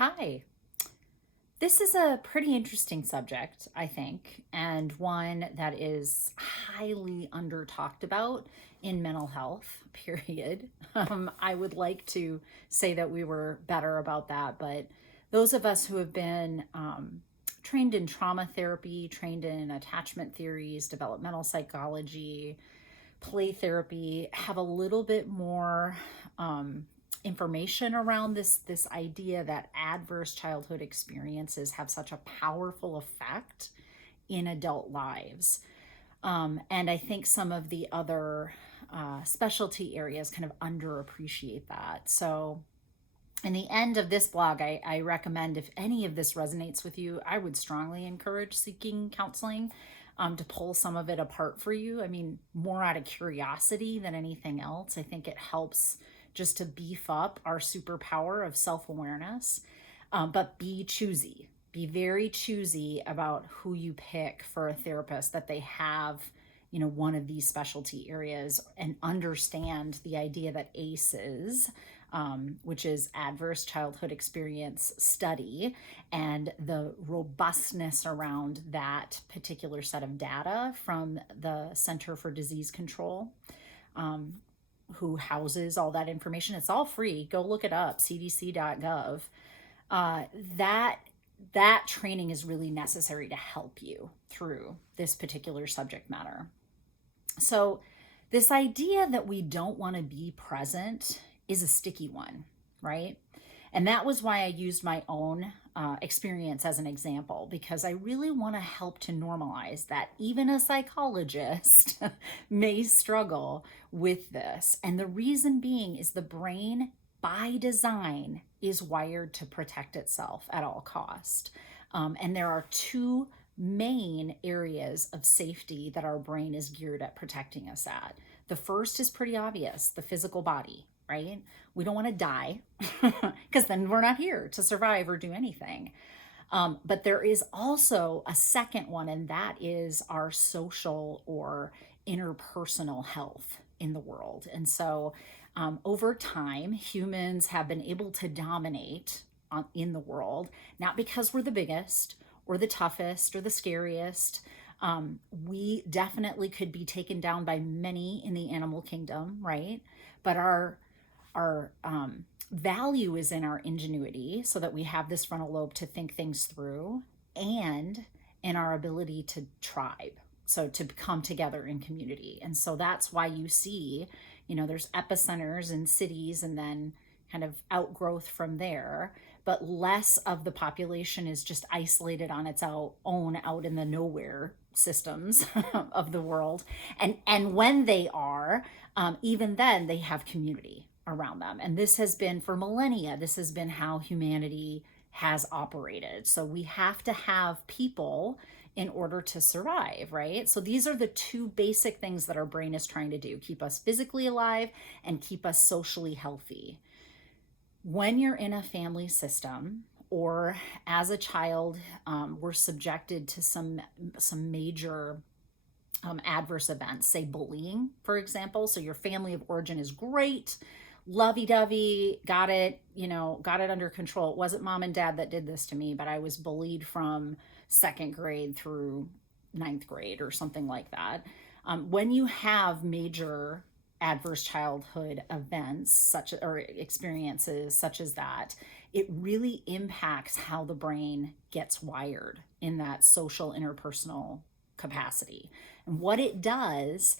Hi. This is a pretty interesting subject, I think, and one that is highly under talked about in mental health, period. I would like to say that we were better about that, but those of us who have been trained in trauma therapy, trained in attachment theories, developmental psychology, play therapy have a little bit more information around this idea that adverse childhood experiences have such a powerful effect in adult lives. And I think some of the other specialty areas kind of underappreciate that. So in the end of this blog, I recommend if any of this resonates with you, I would strongly encourage seeking counseling to pull some of it apart for you. I mean, more out of curiosity than anything else. I think it helps just to beef up our superpower of self awareness. But be choosy, be very choosy about who you pick for a therapist, that they have one of these specialty areas, and understand the idea that ACEs, which is Adverse Childhood Experience Study, and the robustness around that particular set of data from the Center for Disease Control, who houses all that information. It's all free. Go look it up, cdc.gov. Uh, that that training is really necessary to help you through this particular subject matter. So, this idea that we don't want to be present is a sticky one, right? And that was why I used my own experience as an example, because I really want to help to normalize that even a psychologist may struggle with this. And the reason being is the brain, by design, is wired to protect itself at all cost. And there are two main areas of safety that our brain is geared at protecting us at. The first is pretty obvious, the physical body, right? We don't want to die because then we're not here to survive or do anything. But there is also a second one, and that is our social or interpersonal health in the world. And so over time, humans have been able to dominate in the world, not because we're the biggest or the toughest or the scariest. We definitely could be taken down by many in the animal kingdom, right? But our value is in our ingenuity, so that we have this frontal lobe to think things through, and in our ability to tribe, so to come together in community. And so that's why you see, there's epicenters in cities and then kind of outgrowth from there, but less of the population is just isolated on its own out in the nowhere systems of the world. And when they are, even then they have community around them. And this has been for millennia, this has been how humanity has operated. So we have to have people in order to survive, right? So these are the two basic things that our brain is trying to do: keep us physically alive and keep us socially healthy. When you're in a family system, or as a child, we're subjected to some major adverse events, say bullying, for example. So your family of origin is great, lovey-dovey, got it under control. It wasn't mom and dad that did this to me, but I was bullied from second grade through ninth grade or something like that. When you have major adverse childhood events such or experiences such as that, it really impacts how the brain gets wired in that social interpersonal capacity. And what it does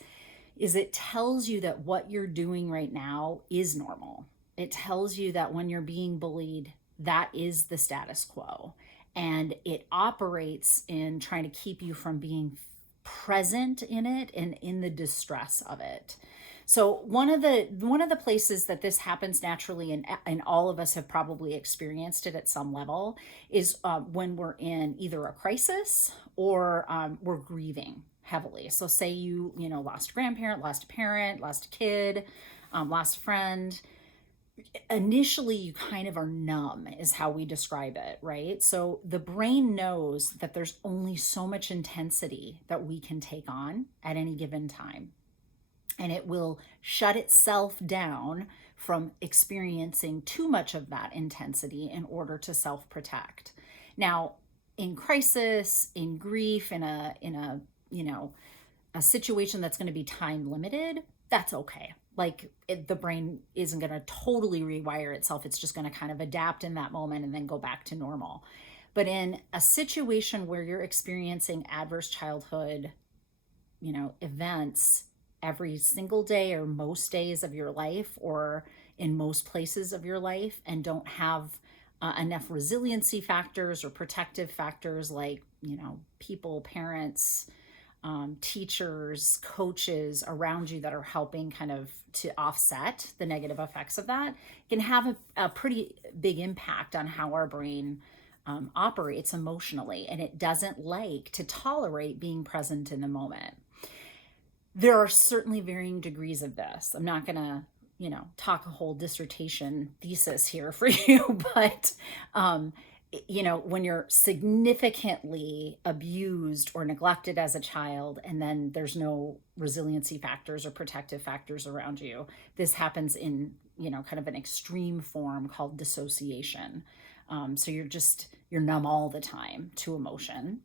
is it tells you that what you're doing right now is normal. It tells you that when you're being bullied, that is the status quo. And it operates in trying to keep you from being present in it and in the distress of it. So one of the places that this happens naturally, and all of us have probably experienced it at some level, is when we're in either a crisis or we're grieving heavily. So say you lost a grandparent, lost a parent, lost a kid, lost a friend. Initially, you kind of are numb, is how we describe it, right? So the brain knows that there's only so much intensity that we can take on at any given time, and it will shut itself down from experiencing too much of that intensity in order to self-protect. Now, in crisis, in grief, in a you know, a situation that's going to be time limited, that's okay. Like the brain isn't going to totally rewire itself. It's just going to kind of adapt in that moment and then go back to normal. But in a situation where you're experiencing adverse childhood, events every single day or most days of your life or in most places of your life and don't have enough resiliency factors or protective factors like, people, parents, teachers, coaches around you that are helping kind of to offset the negative effects of that, can have a pretty big impact on how our brain operates emotionally. And it doesn't like to tolerate being present in the moment. There are certainly varying degrees of this. I'm not going to, talk a whole dissertation thesis here for you, but when you're significantly abused or neglected as a child, and then there's no resiliency factors or protective factors around you, this happens in, kind of an extreme form called dissociation. So you're numb all the time to emotion.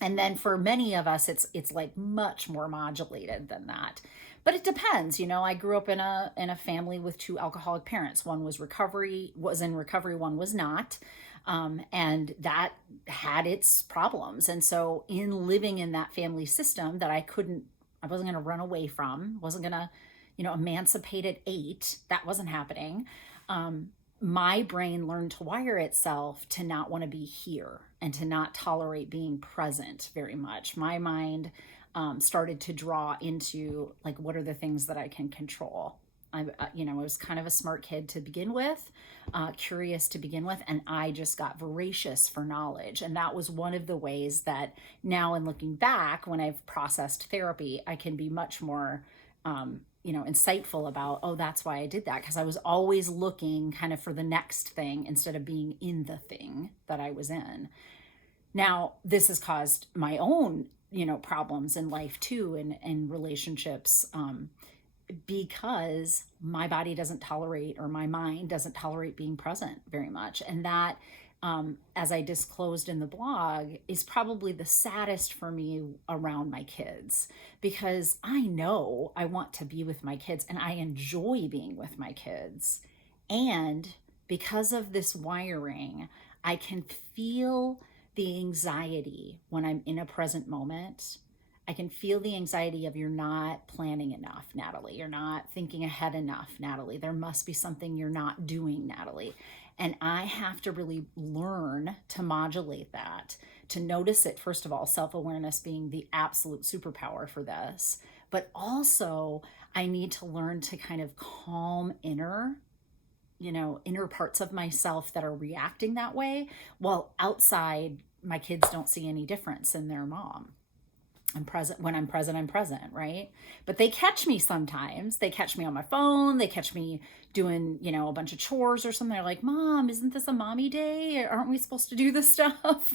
And then for many of us, it's like much more modulated than that. But it depends. I grew up in a family with two alcoholic parents. One was in recovery, one was not. And that had its problems. And so in living in that family system that I wasn't going to run away from, wasn't going to, emancipate at 8, that wasn't happening. My brain learned to wire itself to not want to be here and to not tolerate being present very much. My mind started to draw into like, what are the things that I can control? I was kind of a smart kid to begin with, curious to begin with, and I just got voracious for knowledge. And that was one of the ways that now, in looking back, when I've processed therapy, I can be much more, insightful about, oh, that's why I did that. Because I was always looking kind of for the next thing instead of being in the thing that I was in. Now, this has caused my own, problems in life too, and relationships, because my body doesn't tolerate, or my mind doesn't tolerate being present very much. And that, as I disclosed in the blog, is probably the saddest for me around my kids, because I know I want to be with my kids and I enjoy being with my kids. And because of this wiring, I can feel the anxiety when I'm in a present moment. I can feel the anxiety of, you're not planning enough, Natalie. You're not thinking ahead enough, Natalie. There must be something you're not doing, Natalie. And I have to really learn to modulate that, to notice it. First of all, self-awareness being the absolute superpower for this. But also, I need to learn to kind of calm inner parts of myself that are reacting that way, while outside, my kids don't see any difference in their mom. I'm present. When I'm present, right? But they catch me sometimes. They catch me on my phone. They catch me doing, a bunch of chores or something. They're like, Mom, isn't this a mommy day? Aren't we supposed to do this stuff?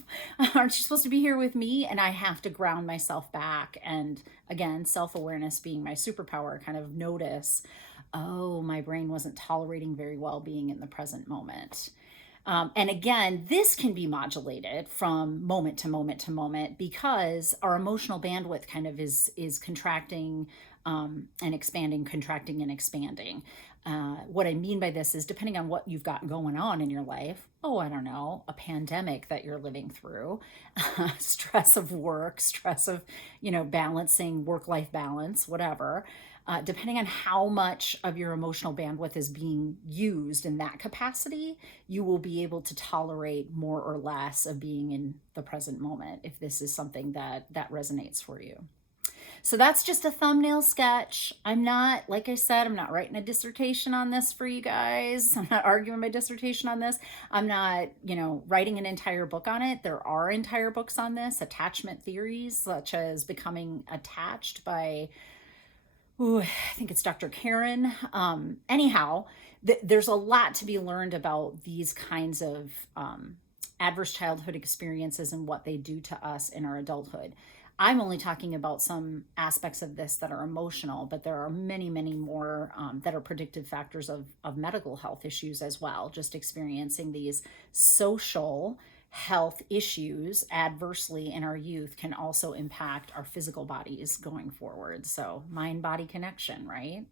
Aren't you supposed to be here with me? And I have to ground myself back. And again, self-awareness being my superpower, kind of notice, oh, my brain wasn't tolerating very well being in the present moment. And again, this can be modulated from moment to moment to moment, because our emotional bandwidth kind of is contracting and expanding, contracting and expanding. What I mean by this is, depending on what you've got going on in your life, I don't know, a pandemic that you're living through, stress of work, stress of, balancing work-life balance, whatever. Depending on how much of your emotional bandwidth is being used in that capacity, you will be able to tolerate more or less of being in the present moment, if this is something that resonates for you. So that's just a thumbnail sketch. Like I said, I'm not writing a dissertation on this for you guys. I'm not arguing my dissertation on this. I'm not, writing an entire book on it. There are entire books on this, attachment theories, such as Becoming Attached by, I think it's Dr. Karen. Anyhow, there's a lot to be learned about these kinds of adverse childhood experiences and what they do to us in our adulthood. I'm only talking about some aspects of this that are emotional, but there are many, many more that are predictive factors of medical health issues as well. Just experiencing these social health issues adversely in our youth can also impact our physical bodies going forward. So, mind body connection, right?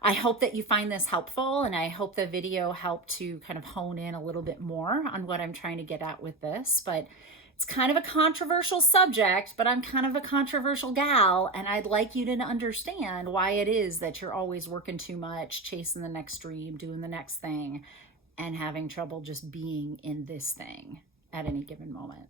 I hope that you find this helpful, and I hope the video helped to kind of hone in a little bit more on what I'm trying to get at with this. But it's kind of a controversial subject, but I'm kind of a controversial gal, and I'd like you to understand why it is that you're always working too much, chasing the next dream, doing the next thing, and having trouble just being in this thing at any given moment.